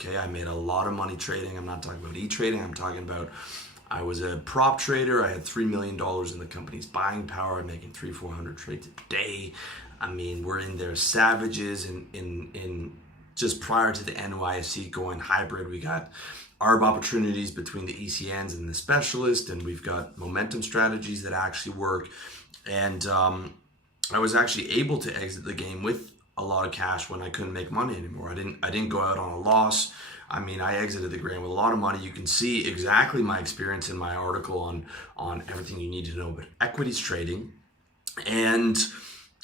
Okay, I made a lot of money trading. I'm not talking about e-trading. I'm talking about I was a prop trader. I had $3 million in the company's buying power. I'm making 400 trades a day. I mean, we're in there savages in just prior to the NYSE going hybrid. We got ARB opportunities between the ECNs and the specialist, and we've got momentum strategies that actually work. And I was actually able to exit the game with a lot of cash when I couldn't make money anymore. I didn't go out on a loss. I mean, I exited the game with a lot of money. You can see exactly my experience in my article on everything you need to know about equities trading. And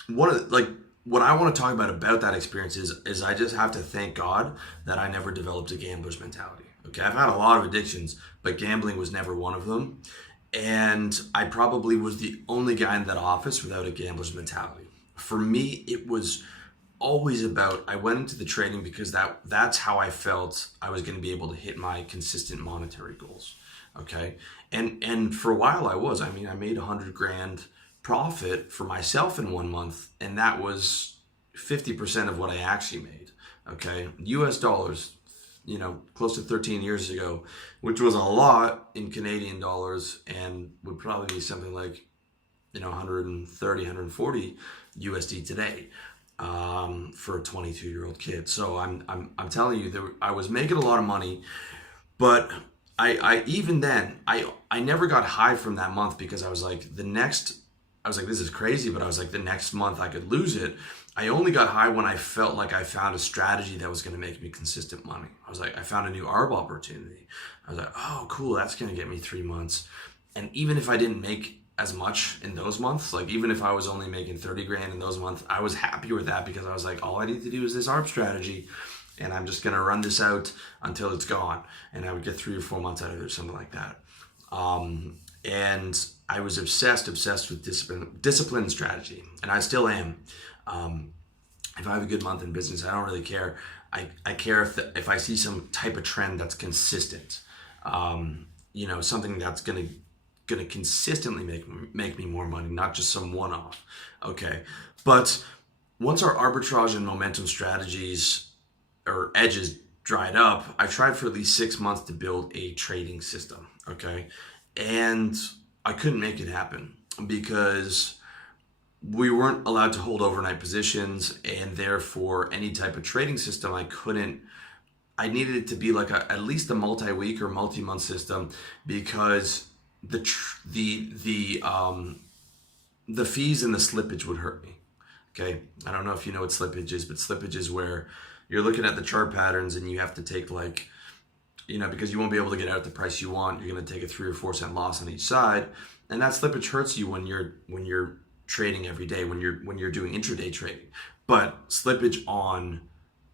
what I want to talk about that experience is I just have to thank God that I never developed a gambler's mentality. Okay, I've had a lot of addictions, but gambling was never one of them. And I probably was the only guy in that office without a gambler's mentality. For me, it was always about, I went into the trading because that's how I felt I was going to be able to hit my consistent monetary goals. Okay. And for a while I made 100 grand profit for myself in 1 month. And that was 50% of what I actually made. Okay. US dollars, close to 13 years ago, which was a lot in Canadian dollars and would probably be something like, 130, 140 USD today. For a 22-year-old kid. So I'm telling you that I was making a lot of money, but I even then I never got high from that month because I was like this is crazy, but I was like the next month I could lose it. I only got high when I felt like I found a strategy that was going to make me consistent money. I was like, I found a new ARB opportunity. I was like, oh cool, that's going to get me 3 months. And even if I didn't make as much in those months, like even if I was only making 30 grand in those months, I was happy with that because I was like, all I need to do is this ARB strategy and I'm just going to run this out until it's gone. And I would get 3 or 4 months out of it or something like that. And I was obsessed with discipline and strategy. And I still am. If I have a good month in business, I don't really care. I care if I see some type of trend that's consistent, something that's going to consistently make me more money, not just some one-off. Okay. But once our arbitrage and momentum strategies or edges dried up, I tried for at least 6 months to build a trading system. Okay. And I couldn't make it happen because we weren't allowed to hold overnight positions, and therefore any type of trading system I needed it to be like at least a multi-week or multi-month system, because the fees and the slippage would hurt me. Okay, I don't know if you know what slippage is, but slippage is where you're looking at the chart patterns and you have to take because you won't be able to get out at the price you want, you're going to take a 3 or 4 cent loss on each side, and that slippage hurts you when you're trading every day, when you're doing intraday trading. But slippage on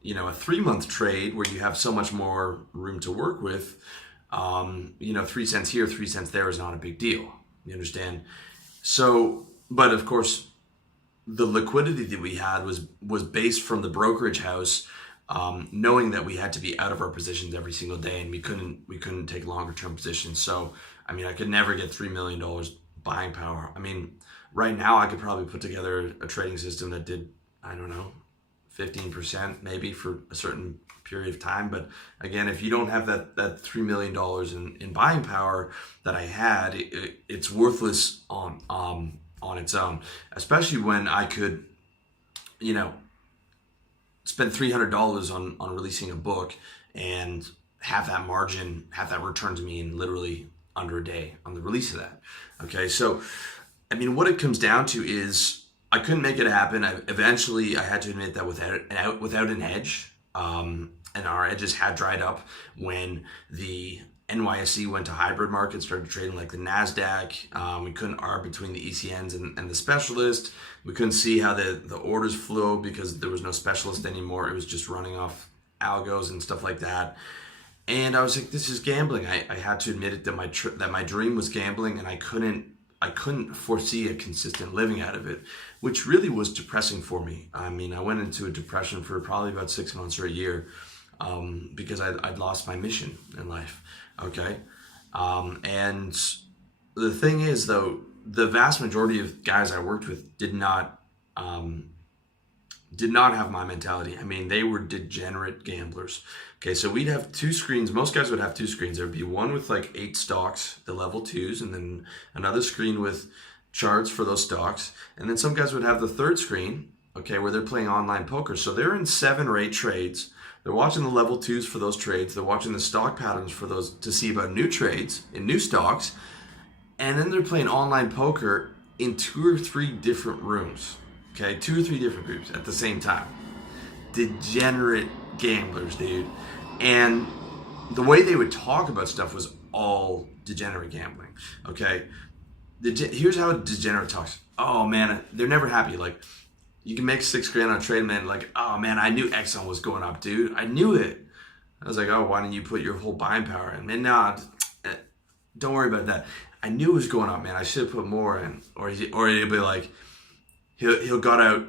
a 3-month trade where you have so much more room to work with, 3 cents here, 3 cents there is not a big deal. You understand? So, but of course, the liquidity that we had was based from the brokerage house, knowing that we had to be out of our positions every single day, and we couldn't take longer term positions. So, I could never get $3 million buying power. Right now I could probably put together a trading system that did, 15% maybe for a certain period of time. But again, if you don't have that $3 million in buying power that I had, it's worthless on its own, especially when I could, spend $300 on releasing a book and have that margin, have that return to me in literally under a day on the release of that. Okay. So, what it comes down to is I couldn't make it happen. Eventually I had to admit that without an edge, and our edges had dried up when the NYSE went to hybrid market, started trading like the NASDAQ. We couldn't arb between the ECNs and the specialist. We couldn't see how the orders flow because there was no specialist anymore. It was just running off algos and stuff like that. And I was like, this is gambling. I had to admit it that my dream was gambling, and I couldn't foresee a consistent living out of it, which really was depressing for me. I went into a depression for probably about 6 months or a year, because I'd lost my mission in life. Okay. And the thing is, though, the vast majority of guys I worked with did not did not have my mentality. I mean, they were degenerate gamblers. Okay, so we'd have two screens. Most guys would have two screens. There would be one with like 8 stocks, the level 2s, and then another screen with charts for those stocks. And then some guys would have the third screen, okay, where they're playing online poker. So they're in 7 or 8 trades. They're watching the level 2s for those trades. They're watching the stock patterns for those to see about new trades in new stocks. And then they're playing online poker in 2 or 3 different rooms. Okay, 2 or 3 different groups at the same time. Degenerate gamblers, dude. And the way they would talk about stuff was all degenerate gambling. Okay, here's how a degenerate talks. Oh man, they're never happy. Like, you can make $6 grand on a trade, man. Like, oh man, I knew Exxon was going up, dude. I knew it. I was like, oh, why didn't you put your whole buying power in? Man, nah, don't worry about that. I knew it was going up, man. I should have put more in. Or he'll be like, he'll got out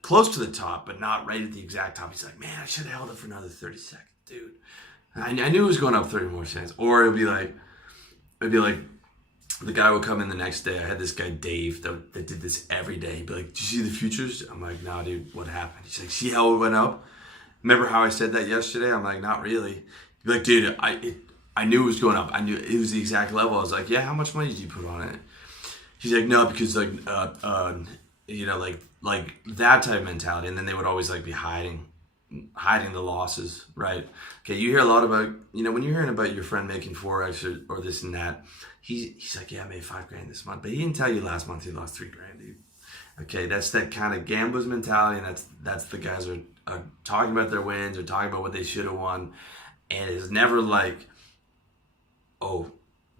close to the top, but not right at the exact top. He's like, man, I should have held it for another 30 seconds, dude. I knew it was going up 30 more cents. Or it'd be like, the guy would come in the next day. I had this guy, Dave, that did this every day. He'd be like, did you see the futures? I'm like, nah, dude, what happened? He's like, see how it went up? Remember how I said that yesterday? I'm like, not really. He'd be like, dude, I knew it was going up. I knew it was the exact level. I was like, yeah, how much money did you put on it? He's like, no, because like, you know, like that type of mentality. And then they would always like be hiding the losses, right? Okay, you hear a lot about, you know, when you're hearing about your friend making Forex or this and that, he's like, yeah, I made $5 grand this month, but he didn't tell you last month he lost $3 grand, dude. Okay, that's that kind of gambler's mentality, and that's the guys are talking about their wins or talking about what they should have won, and it's never like, oh,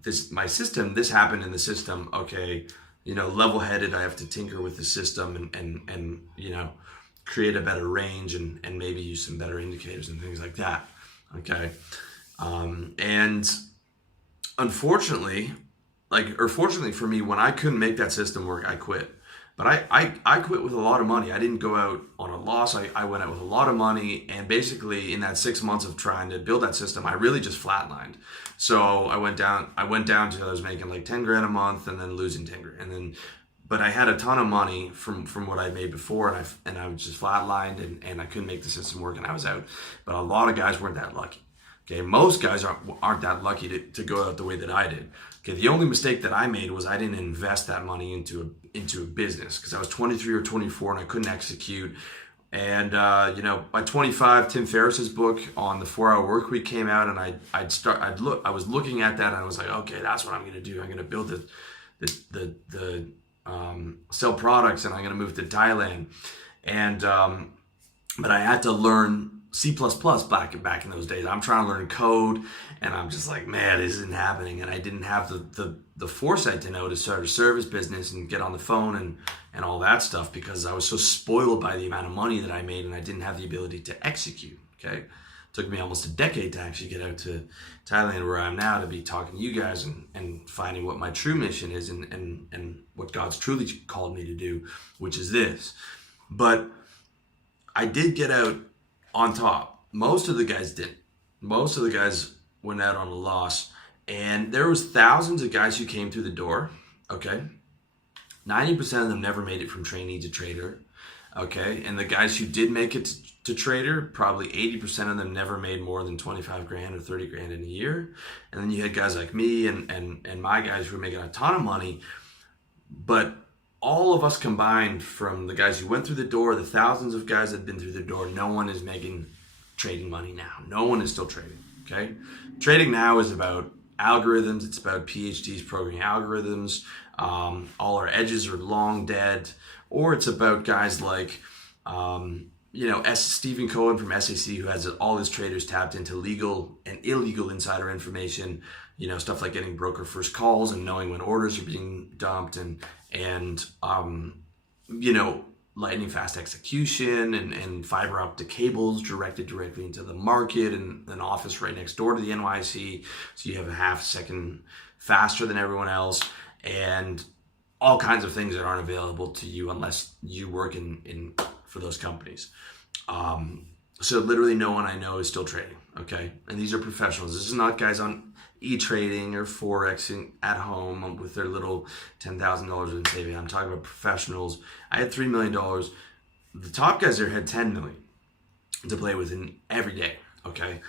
this happened in the system. Okay, you know, level-headed, I have to tinker with the system and you know, create a better range and maybe use some better indicators and things like that. Okay, and unfortunately, fortunately for me, when I couldn't make that system work, I quit. But I quit with a lot of money. I didn't go out on a loss. I went out with a lot of money, and basically in that 6 months of trying to build that system, I really just flatlined. So I went down to, I was making like 10 grand a month and then losing 10 grand. But I had a ton of money from what I made before, and I was just flatlined, and I couldn't make the system work, and I was out. But a lot of guys weren't that lucky. Okay, most guys aren't that lucky to go out the way that I did. Okay, the only mistake that I made was I didn't invest that money into a business, because I was 23 or 24 and I couldn't execute. And you know, by 25, Tim Ferriss's book on the 4-hour work week came out, and I was looking at that, and I was like, okay, that's what I'm going to do. I'm going to build the sell products, and I'm going to move to Thailand. And but I had to learn C++ back in those days. I'm trying to learn code, and I'm just like, man, this isn't happening. And I didn't have the foresight to know to start a service business and get on the phone and all that stuff, because I was so spoiled by the amount of money that I made, and I didn't have the ability to execute. Okay, it took me almost a decade to actually get out to Thailand, where I'm now, to be talking to you guys and finding what my true mission is and what God's truly called me to do, which is this. But I did get out on top. Most of the guys didn't. Most of the guys went out on a loss, and there was thousands of guys who came through the door. Okay, 90% of them never made it from trainee to trader. Okay, and the guys who did make it to trader, probably 80% of them never made more than 25 grand or 30 grand in a year. And then you had guys like me and my guys who were making a ton of money. But all of us combined, from the guys who went through the door, the thousands of guys that have been through the door, no one is making trading money now. No one is still trading, okay? Trading now is about algorithms. It's about PhDs programming algorithms. All our edges are long dead. Or it's about guys like, you know, Stephen Cohen from SAC, who has all his traders tapped into legal and illegal insider information. You know, stuff like getting broker first calls and knowing when orders are being dumped, and you know, lightning fast execution and fiber optic cables directly into the market, and an office right next door to the NYC, so you have a half second faster than everyone else, and all kinds of things that aren't available to you unless you work in for those companies. So literally no one I know is still trading, okay? And these are professionals. This is not guys on e-trading or Forexing at home with their little $10,000 in saving. I'm talking about professionals. I had $3 million. The top guys there had 10 million to play with in every day. Okay.